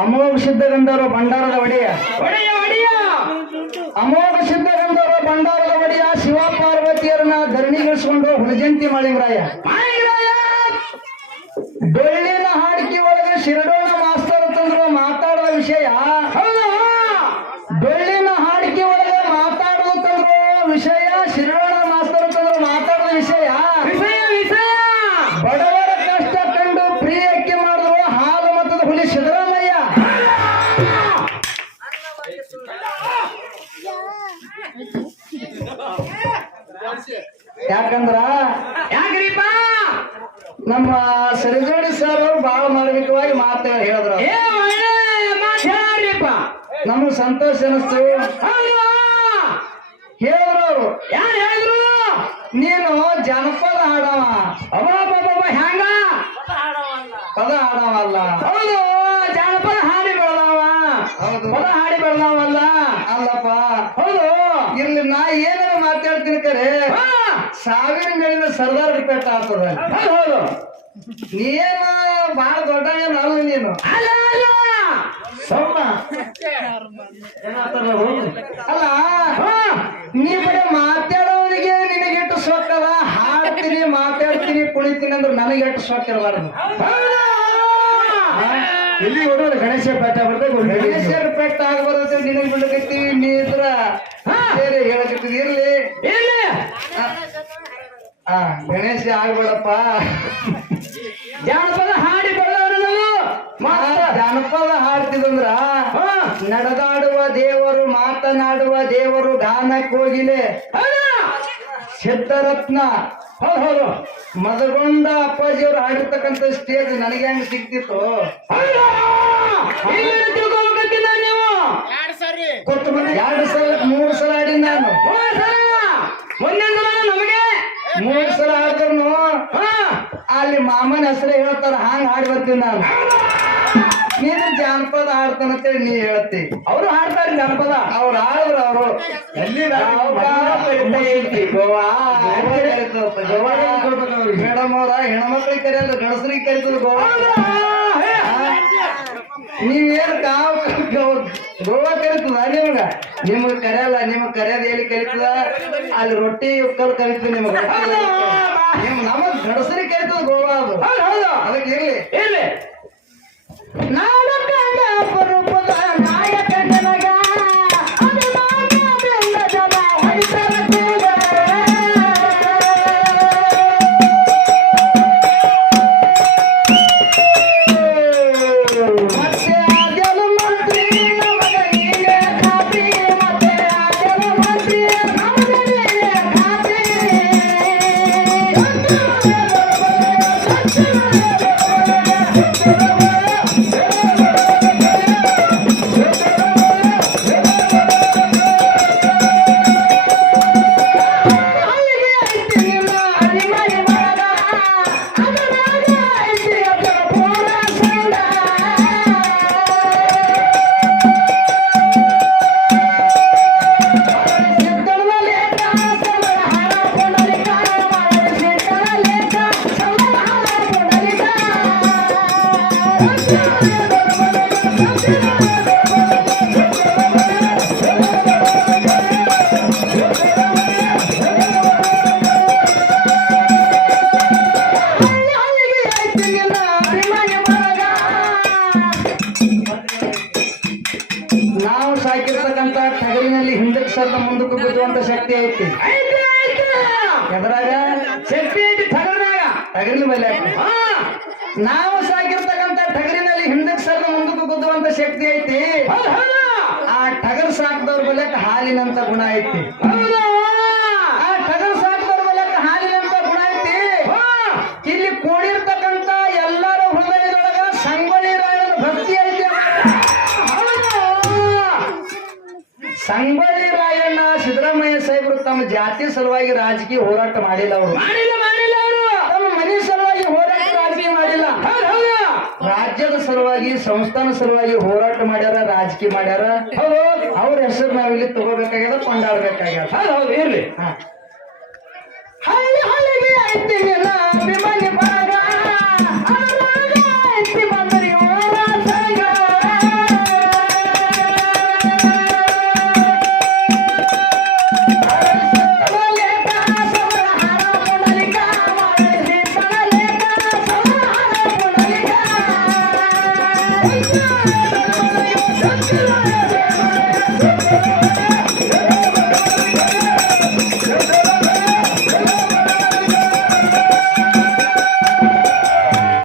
ಅಮೋಘ ಸಿದ್ಧಗಂಧರ್ವ ಭಂಡಾರದ ಒಡೆಯ ಅಮೋಘ ಸಿದ್ಧಗಂಧರ್ವ ಭಂಡಾರದ ಒಡೆಯ ಶಿವ ಪಾರ್ವತಿಯರನ್ನ ಧರಣಿಗಿಳಿಸಿಕೊಂಡು ಹುಲಜಂತಿ ಮಾಳಿಂಗರಾಯ ಬೆಳ್ಳಿನ ಹಾಡಿಕೆ ಒಳಗೆ ಶಿರಡೋಣ ಮಾಸ್ತರ್ ತಂದ್ರು ಮಾತಾಡುವ ವಿಷಯ ಬೆಳ್ಳಿನ ಹಾಡಿಕೆ ಒಳಗೆ ಮಾತಾಡುವ ತಂದ್ರು ವಿಷಯ ಶಿರಡೋಣ ಮಾಸ್ತರ್ ತಂದ್ರು ಮಾತಾಡುವ ವಿಷಯ ಬಡವರ ಕಷ್ಟ ಕಂಡು ಪ್ರಿಯಕ್ಕೆ ಮಾಡಿದ್ರು ಹಾಲು ಮತದ ಹುಲಿ ಸಿದ್ದರಾಮಯ್ಯ. ಯಾಕಂದ್ರ ಯಾಕ್ರಿಪ್ಪ ನಮ್ಮ ಸರಿಜೋಡಿ ಸರ್ ಅವರು ಬಹಳ ಮಾರ್ಮಿಕವಾಗಿ ಮಾತು ಹೇಳಿದ್ರು. ನಮ್ಗೆ ಸಂತೋಷ ಅನಿಸ್ತು. ಹೇಳಿದ್ರು ಅವರು ಯಾರು ಹೇಳಿದ್ರು ನೀನು ಜನಪದ ಹಾಡವ ಹ್ಯಾಂಗ ಪದ ಹಾಡವಲ್ಲ. ಹೌದು ಜಾನಪದ ಹಾಡಿ ಬೆಳೆದವ ಪದ ಹಾಡಿ ಬೆಳೆದವಲ್ಲ ಅಲ್ಲಪ್ಪ. ಹೌದು ಇಲ್ಲಿ ನಾ ಏನಾರ ಮಾತಾಡ್ತೀನಿ ಕರೆ ಸಾವಿರ ಮೇಲಿನ ಸರ್ದಾರ್ ರಿಪೇಟ್ ಆಗ್ತದ. ಹೌದು ನೀನ ಬಹಳ ದೊಡ್ಡ ಏನು ಅಲ್ಲ ನೀನು. ಅಲ್ಲ ನೀ ಬರೀ ಮಾತಾಡೋರಿಗೆ ನಿನಗೆಟ್ಟು ಸೊಕ್ಕದ, ಹಾಡ್ತೀನಿ ಮಾತಾಡ್ತೀನಿ ಕುಣಿತೀನಿ ಅಂದ್ರೆ ನನಗೆ ಎಷ್ಟು ಸೊಕ್ಕ ಇರಬಾರ್ದು. ಇಲ್ಲಿ ನೋಡೋದು ಗಣೇಶ ಪೇಟ ಗಣೇಶರ ಪೆಟ್ಟ ಆಗಬಾರ್ದು ನಿನಗೆ ಬಿಡಕತ್ತಿ. ನೀ ಇದ್ರ ಬೇರೆ ಹೇಳಕತ್ತಿದ್ ಇರ್ಲಿ. ಗಣೇಶ ಆಗ್ಬೇಡಪ್ಪ. ಜಾನಪದ ಹಾಡಿ ಬೆಳೆದವರು ನಾವು ಜಾನಪದ ಹಾಡ್ತಿದಂದ್ರ ನಡೆದಾಡುವ ದೇವರು ಮಾತನಾಡುವ ದೇವರು ಗಾನ ಕೋಗಿಲೆ ಸಿದ್ಧರತ್ನ ಹೌದು ಹೌದು ಮದಗೊಂಡ ಅಪ್ಪಾಜಿಯವರು ಹಾಡಿರ್ತಕ್ಕಂಥ ಸ್ಟೇಜ್ ನನಗೆ ಹೆಂಗ್ ಸಿಕ್ತಿತ್ತು ತಿಳ್ಕೊಬೇಕಂತಿಲ್ಲ ನೀವು ಕೊಟ್ಟು ಬಂದು 2 ಸಲ 3 ಸಲ ಆಡಿನ ನಾನು ಒಂದೇ ಸಲ ನಮಗೆ 3 ಸಲ ಆಡಿದ್ರು ಅಲ್ಲಿ ಮಾಮನ ಹೆಸರೇ ಹೇಳ್ತಾರ ಹಾಂಗ್ ಹಾಡಿ ಬರ್ತೀನಿ ನಾನು ನೀನು ಜಾನಪದ ಹಾಡ್ತಾನಂತೇಳಿ ನೀ ಹೇಳ್ತಿ ಅವರು ಹಾಡ್ತಾರೆ ಜನಪದ ಅವ್ರು ಆಡಿದ್ರು ಅವರು ಎಲ್ಲಿ ಗೋವಾ ಮೇಡಮ್ ಅವ್ರ ಹೆಣ್ಮಕ್ಳಿಗೆ ಕರೆಯಲ್ಲ ಗಣಸರಿಗೆ ಕರಿತದ ಗೋವಾ ನೀವೇನು ಗೋವಾ ಕರಿತದ ನಿಮಗ ಕರೆಯಲ್ಲ ನಿಮಗ್ ಕರೆಯೋದು ಎಲ್ಲಿ ಕರಿತದ ಅಲ್ಲಿ ರೊಟ್ಟಿ ಉಕ್ಕಲ್ ಕರಿತದ ನಿಮಗ ನಮಗ್ ಗಣಸರಿಗೆ ಕರಿತದ ಗೋವಾ ಅದು ಅದಕ್ಕೆ ಇರ್ಲಿ ಇಲ್ಲಿ ನಾನು ಕಂಡ ಅಪರೂಪದ ನಾಯಕ ನನಗ ಅಭಿಮಾನದಿಂದ ಜನ ಹೊಯ್ಸಲುತ್ತಿದೆ. ಮತ್ತೆ ಆಗಲು ಮಂತ್ರಿ ನಮಗ ನೀನೇ ಖಾತ್ರಿ, ಮತ್ತೆ ಆಗಲು ಮಂತ್ರಿ ನಮಗ ನೀನೇ ಖಾತ್ರಿ. ನಾವು ಸಾಕಿರ್ತಕ್ಕಂತ ಟಗರಿನಲ್ಲಿ ಹಿಂದಕ್ಕೆ ಸರ್ದ ಮುಂದಕ್ಕೆ ಗುದ್ದುವಂತ ಶಕ್ತಿ ಐತಿ ಎದ್ರಾಗ ಶಕ್ತಿ ಐತಿ ತಗರ್ನಾಗ ಟಗರಿನ ಮೇಲೆ ನಾವು ಸಾಕಿರ್ತಕ್ಕಂತ ಟಗರಿನಲ್ಲಿ ಹಿಂದಕ್ಕೆ ಸರ್ದ ಮುಂದಕ್ಕೆ ಗುದ್ದುವಂತ ಶಕ್ತಿ ಐತಿ ಆ ಟಗರ್ ಸಾಕಿದವ್ರ ಬಲಕ್ ಹಾಲಿನಂತ ಗುಣ ಐತಿ ಆ ಟಗರ್ ಸಾಕಿದವ್ರ ಬಲಕ್ ಹಾಲಿನಂತ ಗುಣ ಐತಿ ಇಲ್ಲಿ ಕೂಡಿರ್ತಕ್ಕಂತ ಎಲ್ಲರ ಹೃದಯದೊಳಗ ಸಂಗೊಳ್ಳಿ ರಾಯನ ಭಕ್ತಿ ಐತಿ ಸಂಗೊಳ್ಳಿ ರಾಯಣ್ಣ ಸಿದ್ದರಾಮಯ್ಯ ಸಾಹೇಬರು ತಮ್ಮ ಜಾತಿ ಸಲುವಾಗಿ ರಾಜಕೀಯ ಹೋರಾಟ ಮಾಡಿಲ್ಲ ಅವರು ಮಾಡಿಲ್ಲ ಅವರು ತಮ್ಮ ಮನೆ ಸಲುವಾಗಿ ಹೋರಾಟ ರಾಜಕೀಯ ಮಾಡಿಲ್ಲ ರಾಜ್ಯದ ಸಲುವಾಗಿ ಸಂಸ್ಥಾನ ಸಲುವಾಗಿ ಹೋರಾಟ ಮಾಡ್ಯಾರ ರಾಜಕೀಯ ಮಾಡ್ಯಾರ ಅವ್ರ ಹೆಸರು ನಾವಿಲ್ಲಿ ತಗೋಬೇಕಾಗ್ಯದ ಕೊಂಡಾಡ್ಬೇಕಾಗ್ಯದ ಹೌದು ಇರ್ಲಿ ಹಳ್ಳಿ ಹಳ್ಳಿಗೆ ಐತಿ ಅಭಿಮಾನಿ ಬರ